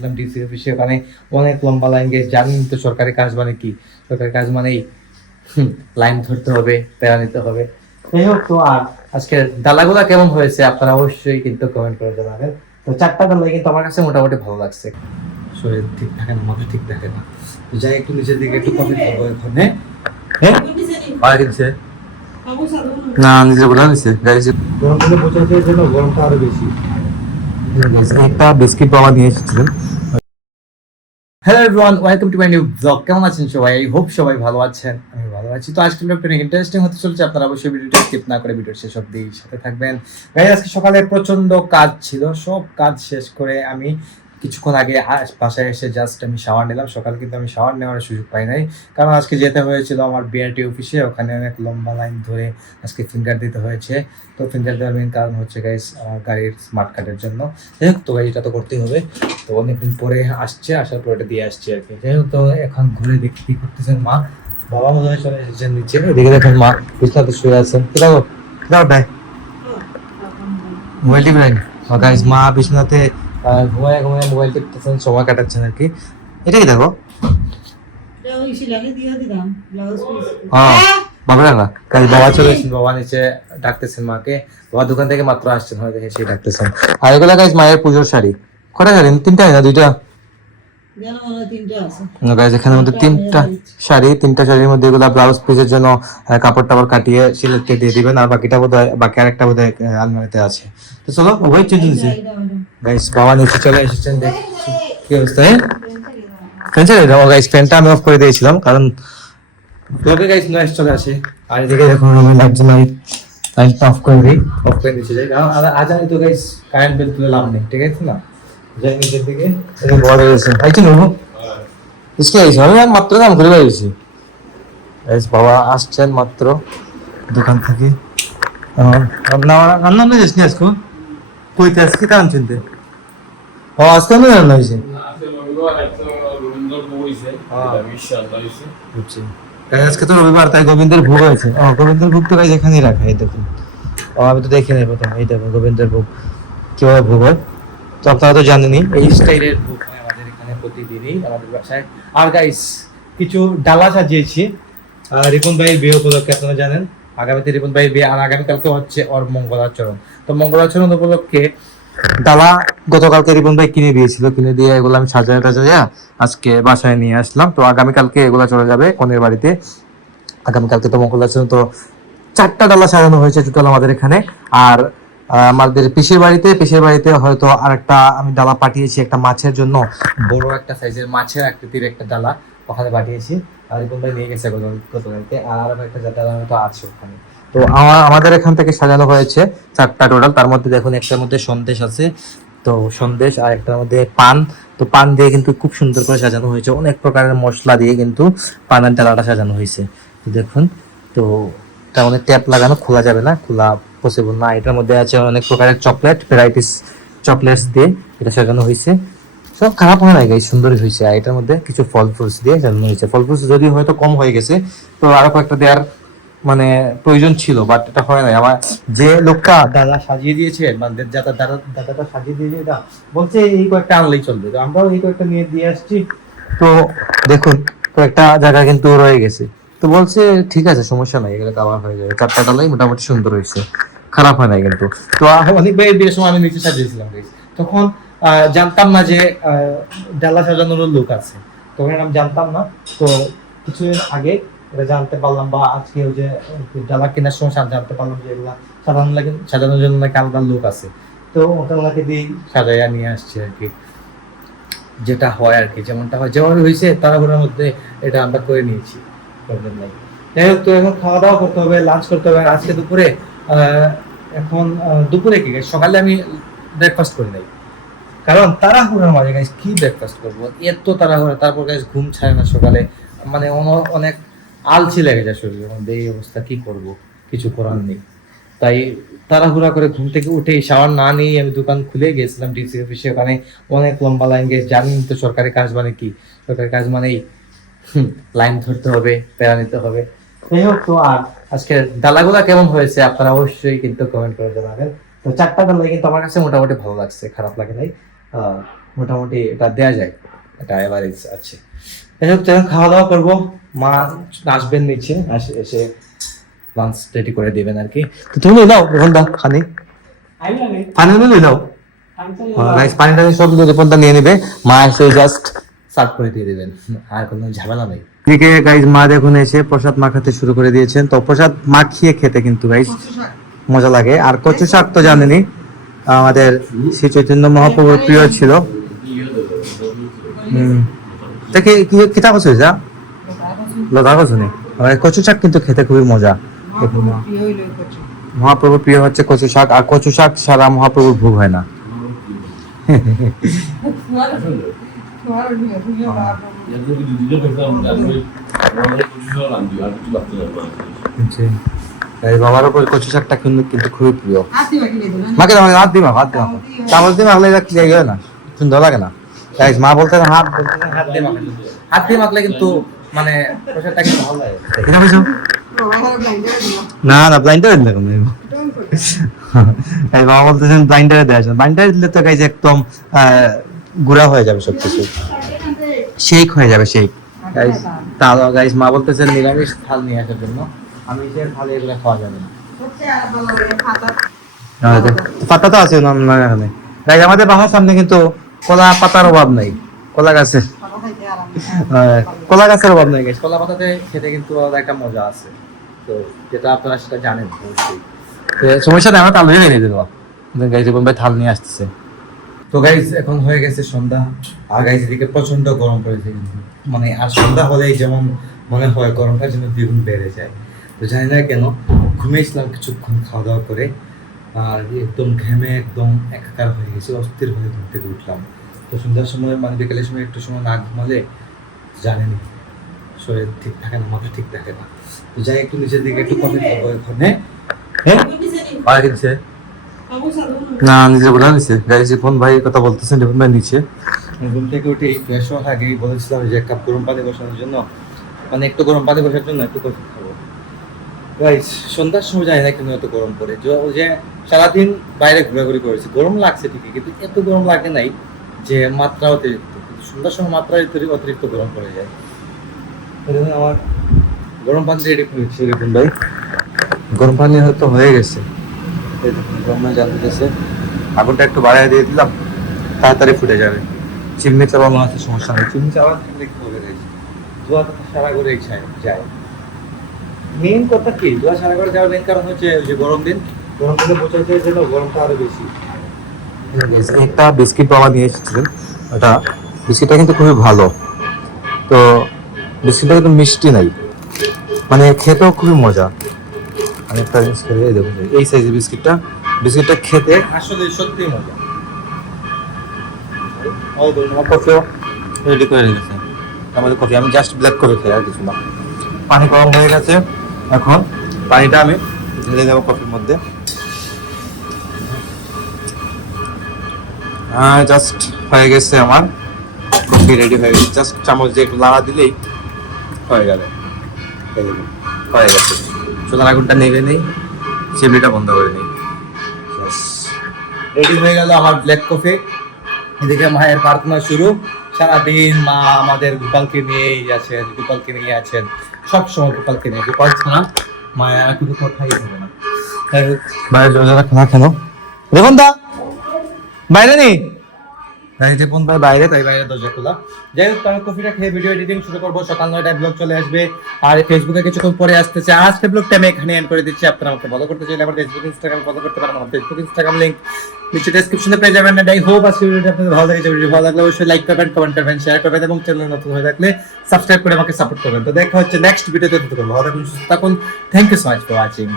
গেছিলাম ডিসি অফিসে, ওখানে অনেক লম্বা লাইন গেছে। জানেন তো সরকারি কাজ মানে কি, সরকারি কাজ মানেই লাইন ধরতে হবে, প্যারা নিতে হবে। যাই হোক, তো আর আজকে ডালাগুলা কেমন হয়েছে আপনারা অবশ্যই কিন্তু কমেন্ট করে জানাবেন। তো 4টা ডালাই কিন্তু আমার কাছে মোটামুটি ভালো লাগছে। শরীর ঠিক থাকে না, মাথা ঠিক থাকে না, তো যাই একটু নিচের দিকে একটু কফি খাবো এখন। হ্যাঁ হ্যাঁ আর কিছু না, নিজে বলে দিচ্ছে গাড়ি গরম দিলে বোঝাতে জন্য গরমটা আরো বেশি। একটা বিস্কিট বাবা নিয়ে এসেছিলেন। Hello everyone, welcome to my new blog. কেমন আছেন সবাই? আই হোপ সবাই ভালো আছেন, আমি ভালো আছি। তো আজকে ব্লগটা অনেক ইন্টারেস্টিং হতে চলেছে, আপনারা অবশ্যই ভিডিওটা স্কিপ না করে ভিডিওর শেষ অবধি সাথে থাকবেন। গাইস, আজকে সকালে প্রচন্ড কাজ ছিল, সব কাজ শেষ করে আমি কিছুক্ষণ আগে বাসায় এসে জাস্ট আমি শাওয়ার নিলাম। সকালে কিন্তু আমি শাওয়ার নেওয়ার সুযোগ পাই নাই, কারণ আজকে যেতে হয়েছিল আমার বিআরটি অফিসে, ওখানে অনেক লম্বা লাইন ধরে আজকে ফিঙ্গার দিতে হয়েছে। তো ফিঙ্গার দেওয়ার মেন কারণ হচ্ছে গাইস আমার গাড়ির স্মার্ট কার্ডের জন্য। যাই হোক, তো এটা তো করতেই হবে। তো অনেকদিন পরে আসছে, আসার পর এটা দিয়ে আসছি আর কি। যাই হোক, তো এখন ঘুরে দেখি কি করতেছেন মা। বাবা মনে হয় চলে এসেছেন নিচে, এদিকে দেখেন মা বিছানাতে শুয়ে আছেন। কোথাও কোথাও দেয় মোবাইল টিপেন। গাইস, মা বিছানাতে ঘুমায় ঘুমায় মোবাইল টিপতেছেন, সময় কাটাচ্ছেন আর কি। এটাই দেখো বাবা না কাজ। বাবা চলে এসেছেন, বাবা নিচে ডাকতেছেন মাকে। বাবা দোকান থেকে মাত্র আসছেন, হয়তো সেই ডাকতেছেন। আর এগুলো গাইস মায়ের পুজোর শাড়ি। কটা শাড়ি? 3টা না 2টা? গাইস এখানে মধ্যে 3টা শাড়ি, 3টা শাড়ির মধ্যে এগুলা ব্লাউজ পিসের জন্য কাপড় টাপড় কাটিয়ে সিলেক্টে দিয়ে দিবেন। আর বাকিটা বোধহয়, বাকি আরেকটা বোধহয় আলমারিতে আছে। তো চলো ওই চেঞ্জ নিচ্ছি। গাইস বাবা নিচে চলে এসেছেন, দেখি কি অবস্থা। ফ্যান চালিয়ে দাও গাইস, ফ্যানটা আমি অফ করে দিয়েছিলাম কারণ ব্লগে গাইস নয়েজ চলে আসে। আর এদিকে দেখুন আমি লাইটটা অফ করে দিই, অফ করে দিচ্ছি। আর আজ আমি তো গাইস কারেন্ট বিল তুলে লাভ নেই, ঠিক আছে না? যাই নিচের দিকে, এটা বড় গেছে আইছি নেবো ইসকে আইছি আমি মাত্র কাম করে বেরিয়েছি। গাইস বাবা আসছেন মাত্র দোকান থেকে। রান্না রান্না না যাসনি আজকে? কইতে আজকে কারণ চিনতে ও আজকে না রান্না হয়েছে। আজকে তো রবিবার, তাই গোবিন্দের ভোগ হয়েছে। গোবিন্দের ভোগ তো গাইস এখানেই রাখা, এই দেখুন। আমি তো দেখি নাই প্রথম, এই দেখুন গোবিন্দের ভোগ কিভাবে ভোগ হয়। তো আপনারা তো জানেনই এই স্টাইলের ভোগ হয় আমাদের এখানে প্রতিদিনই আমাদের বাসায়। আর গাইস কিছু ডালা সাজিয়েছি রিপন ভাইয়ের বিয়ে উপলক্ষে, আপনারা জানেন আগামীতে রিপন ভাইয়ের বিয়ে, আর আগামীকালকে হচ্ছে ওর মঙ্গলাচরণ। তো মঙ্গলাচরণ উপলক্ষে ডালা গতকালকে রিপন ভাই কিনে দিয়েছিল, কিনে দিয়ে এগুলো আমি সাজায় টাজায়া আজকে বাসায় নিয়ে আসলাম। তো আগামীকালকে এগুলো চলে যাবে কনের বাড়িতে। আগামীকালকে তো মঙ্গলাচরণ। তো 4টা ডালা সাজানো হয়েছে টোটাল আমাদের এখানে। আর আমাদের পিসের বাড়িতে হয়তো আরেকটা আমি ডালা পাঠিয়েছি, একটা মাছের জন্য বড় একটা সাইজের মাছের আকৃতির একটা ডালা ওখানে পাঠিয়েছি। আর রিপন ভাই নিয়ে গেছে গতকালকে। আর একটা ডালা তো আছে ওখানে। তো আমাদের এখান থেকে সাজানো হয়েছে 4টা টোটাল। তার মধ্যে দেখুন একটার মধ্যে সন্দেশ আছে, তো সন্দেশ, আর একটার মধ্যে পান। তো পান দিয়ে কিন্তু খুব সুন্দর করে সাজানো হয়েছে, অনেক প্রকারের মশলা দিয়ে কিন্তু পানের ডালাটা সাজানো হয়েছে। তো দেখুন, তো তার মধ্যে ট্যাপ লাগানো, খোলা যাবে না, খোলা পসিবল না। এটার মধ্যে আছে অনেক প্রকারের চকলেট, ভ্যারাইটিস চকলেটস দিয়ে এটা সাজানো হয়েছে। সব খারাপ হয় না গাইস, সুন্দরই হয়েছে। আর এটার মধ্যে কিছু ফল ফ্রুটস দিয়ে সাজানো হয়েছে। ফল ফ্রুটস যদি হয়তো কম হয়ে গেছে, তো আরো কয়েকটা দেওয়ার মানে প্রয়োজন ছিল, বাট এটা হয় নাই। আমার যে লোকটা দাদা সাজিয়ে দিয়েছে, মানে দাদাটা সাজিয়ে দিয়েছে, এটা বলছে এই কয়েকটা আনলেই চলবে। তো আমরাও এই কয়েকটা নিয়ে দিয়ে আসছি। তো দেখুন কয়েকটা জায়গা কিন্তু রয়ে গেছে। তো বলছে ঠিক আছে, সমস্যা নাই, এগুলো কাভার হয়ে যাবে। 4টা ডালাই মোটামুটি সুন্দর হয়েছে, খারাপ হয় নাই কিন্তু। তো অনেক ভাই বিয়ের সময় আমি নিচে সাজিয়েছিলাম তখন জানতাম না যে ডালা সাজানোর লোক আছে, তখন আমি জানতাম না। তো কিছুদিন আগে এটা জানতে পারলাম, বা আজকে ওই যে ডালা কেনার সময় জানতে পারলাম যে এগুলা সাজানোর জন্য নাকি আলাদা লোক আছে। তো ওনাকে দিয়ে সাজাইয়া নিয়ে আসছে আর কি, যেটা হয় আর কি, যেমনটা হয় যেমন হয়েছে তাড়াহুড়োর মধ্যে এটা আমরা করে নিয়েছি। প্রবলেম নাই। যাই হোক, তো এখন খাওয়া দাওয়া করতে হবে, লাঞ্চ করতে হবে। আজকে দুপুরে এখন দুপুরে কি সকালে আমি ব্রেকফাস্ট করি নাই, কারণ তাড়াহুড়োর মাঝে গাইস কি ব্রেকফাস্ট করবো, এত তাড়াহুড়ো। তারপর গাইস ঘুম ছাড়ে না সকালে, মানে অনেক আলসি লেগে যায় শরীরের মধ্যে। এই অবস্থা, কি করব, কিছু করার নেই। তাই তাড়াহুড়া করে ঘুম থেকে উঠে শাওয়ার না নিয়ে আমি দোকান খুলে গেছিলাম ডিসি অফিসে। ওখানে অনেক লম্বা লাইন গেছে। জানেন তো সরকারি কাজ মানে কি, সরকারি কাজ মানেই লাইন ধরতে হবে, প্যারা নিতে হবে। যাই হোক, তো আর আজকে ডালাগুলা কেমন হয়েছে আপনারা অবশ্যই কিন্তু কমেন্ট করে জানাবেন। তো 4টা ডালাই কিন্তু আমার কাছে মোটামুটি ভালো লাগছে, খারাপ লাগে নাই। মোটামুটি এটা দেয়া যায়, এটা এভারেজ আছে। এসব তো খাওয়া দাওয়া করবো, মা আসবেন নিচে, এসে লাঞ্চ রেডি করে দিবেন আর কি। তো তুমি নাও এখন দাও পানি, পানি নিয়ে নাও গাইস, পানিটা সব রিপনটা নিয়ে নেবে, মা এসে জাস্ট সার্ভ করে দিয়ে দিবেন, আর কোনো ঝামেলা নেই। এদিকে গাইস মা দেখুন এসে প্রসাদ মাখাতে শুরু করে দিয়েছেন। তো প্রসাদ মাখিয়ে খেতে কিন্তু গাইস মজা লাগে। আর কচু শাক তো জানেনি আমাদের শ্রী চৈতন্য মহাপ্রভুর প্রিয় ছিল। দেখে কি কিতা কচু যা লতা কচু নেই, কচু শাক কিন্তু খেতে খুবই মজা। মহাপ্রভুর প্রিয় হচ্ছে কচু শাক, আর কচু শাক সারা মহাপ্রভুর ভোগ হয় না। বাবার উপর কচু শাকটা কিন্তু কিন্তু খুবই প্রিয়। মাকে হাত দিমা, হাত দিমা, চামচ দিয়ে মাখলে ক্লিয়ার না, সুন্দর লাগে না। মা বলতে হাত দিয়ে মাখলে, হাত দিয়ে মাখলে কিন্তু মানে প্রসাদটা কিন্তু ভালো লাগে। না না ব্লাইন্ডার দেখুন, বাবা বলতেছেন ব্লাইন্ডারে দেওয়া যায়, ব্লাইন্ডারে দিলে তো গাইজ একদম গুঁড়া হয়ে যাবে সবকিছু, শেক হয়ে যাবে শেক। তাহলে গাইজ মা বলতেছেন নিরামিষ থাল নিয়ে আসার জন্য, আমি যে থালে এগুলো খাওয়া যাবে না। পাতা তো আছে না এখানে গাইজ, আমাদের বাসার সামনে কিন্তু কলা পাতার অভাব নাই, কলা গাছের কলা গাছের অভাব নাই গাইজ, কলা পাতাতে খেতে কিন্তু একটা মজা আছে, তো যেটা আপনারা সেটা জানেন অবশ্যই। সমস্যা নেই, আমরা তাল নিয়ে নিয়ে দেবো গাইজ, ভাই থাল নিয়ে আসতেছে। তো গাইজ এখন হয়ে গেছে সন্ধ্যা, আর গাইজ এদিকে প্রচন্ড গরম পড়েছে কিন্তু, মানে আর সন্ধ্যা হলেই যেমন মনে হয় গরমটা যেন দ্বিগুণ বেড়ে যায়। তো জানি না কেন ঘুমিয়েছিলাম কিছুক্ষণ খাওয়া দাওয়া করে, আর একদম ঘেমে একদম একাকার হয়ে গেছে, অস্থির হয়ে ঘুম থেকে উঠলাম। তো সন্ধ্যার সময় মানে বিকেলের সময় একটু সময় না ঘুমালে জানেনি শরীর ঠিক থাকে না, মাথা ঠিক থাকে না। তো যাই একটু নিচের দিকে একটু কফি খাবো এখানে। হ্যাঁ কিনছে না, নিজে বলে নিচ্ছে গাড়ি, রিপন ভাই কথা বলতেছেন, রিপন ভাই নিচে। ঘুম থেকে উঠে ফ্রেশ হওয়ার আগেই বলেছিলাম যে এক কাপ গরম পানি বসানোর জন্য, মানে একটু গরম পানি বসার জন্য একটু কফি খাবো। গাইস সন্ধ্যার সময় জানি না কেন এত গরম পড়ে, যে সারাদিন বাইরে ঘোরাঘুরি করেছি, গরম লাগছে ঠিকই কিন্তু এত গরম লাগে নাই যে মাত্রা অতিরিক্ত, কিন্তু সন্ধ্যার সময় মাত্রা অতিরিক্ত গরম পড়ে যায়। আমার গরম পানি রেডি করেছি রিপন ভাই, গরম পানি হয়তো হয়ে গেছে, আগুনটা একটু বাড়াই দিয়ে দিলাম, তাড়াতাড়ি ফুটে যাবে। চিমনি চালানো আছে, সমস্যা নেই, চিমনি চালানো থাকলে কি হবে গাইস, ধোয়া তো সারা করে যায়। মেইন কথা কি, ধোয়া সারা করে যাওয়ার মেইন কারণ হচ্ছে যে গরম দিনে বোঝা যায় যেন গরমটা আরো বেশি। একটা বিস্কিট বাবা নিয়ে এসেছিলেন, ওটা বিস্কিটটা কিন্তু খুবই ভালো, তো বিস্কিটটা কিন্তু মিষ্টি নাই, মানে খেতেও খুবই মজা। আমি একটা জিনিস খেয়ে দেখুন, এই সাইজের বিস্কিটটা খেতে আসলে সত্যি মজা। কফিও রেডি করে রেখেছে আমাদের কফি, আমি জাস্ট ব্ল্যাক করে খাই আর কিছু না। পানি গরম হয়ে গেছে, এখন পানিটা আমি ঢেলে দেবো কফির মধ্যে। জাস্ট হয়ে গেছে আমার কফি, রেডি হয়ে গেছে, জাস্ট চামচ দিয়ে একটু লাড়া দিলেই হয়ে গেল, হয়ে গেছে। চুলার আগুনটা নেবে নেই, চিমনিটা বন্ধ করে নেই, রেডি হয়ে গেল আমার ব্ল্যাক কফি। এদিকে মায়ের প্রার্থনা শুরু, সারাদিন মা আমাদের গোপালকে নিয়েই আছেন, সবসময় গোপালকে নিয়ে, গোপাল ছাড়া মায়া কিন্তু কোথায় হবে না। বাইরে দরজাটা খোলা কেন রেবন দা, বাইরে নেই রিপন ভাই বাইরে, তাই বাইরে দরজা খোলা। যাই হোক, আমি কফিটা খেয়ে ভিডিও এডিটিং শুরু করবো, সকাল 9টায় ব্লগ চলে আসবে, আর ফেসবুকে কিছুক্ষণ পরে আসতেছে। আজকে ব্লগটা আমি এখানে এন্ড করে দিচ্ছি। আপনারা আমাকে ফলো করতে চাইলে আমার ফেসবুক ইনস্টাগ্রাম ফলো করতে পারেন, আমার ফেসবুক ইনস্টাগ্রাম লিংক নিচে ডেসক্রিপশনে পেয়ে যাবেন। আই হোপ আজকের ভিডিওটা আপনাদের ভালো লেগেছে। ভিডিও ভালো লাগলে অবশ্যই লাইক করবেন, কমেন্ট করবেন, শেয়ার করবেন, এবং চ্যানেল নতুন হয়ে থাকলে সাবস্ক্রাইব করে আমাকে সাপোর্ট করবেন। তো দেখা হচ্ছে নেক্সট ভিডিওতে, ভালো থাকুন, সুস্থ থাকুন। Thank you so much for watching.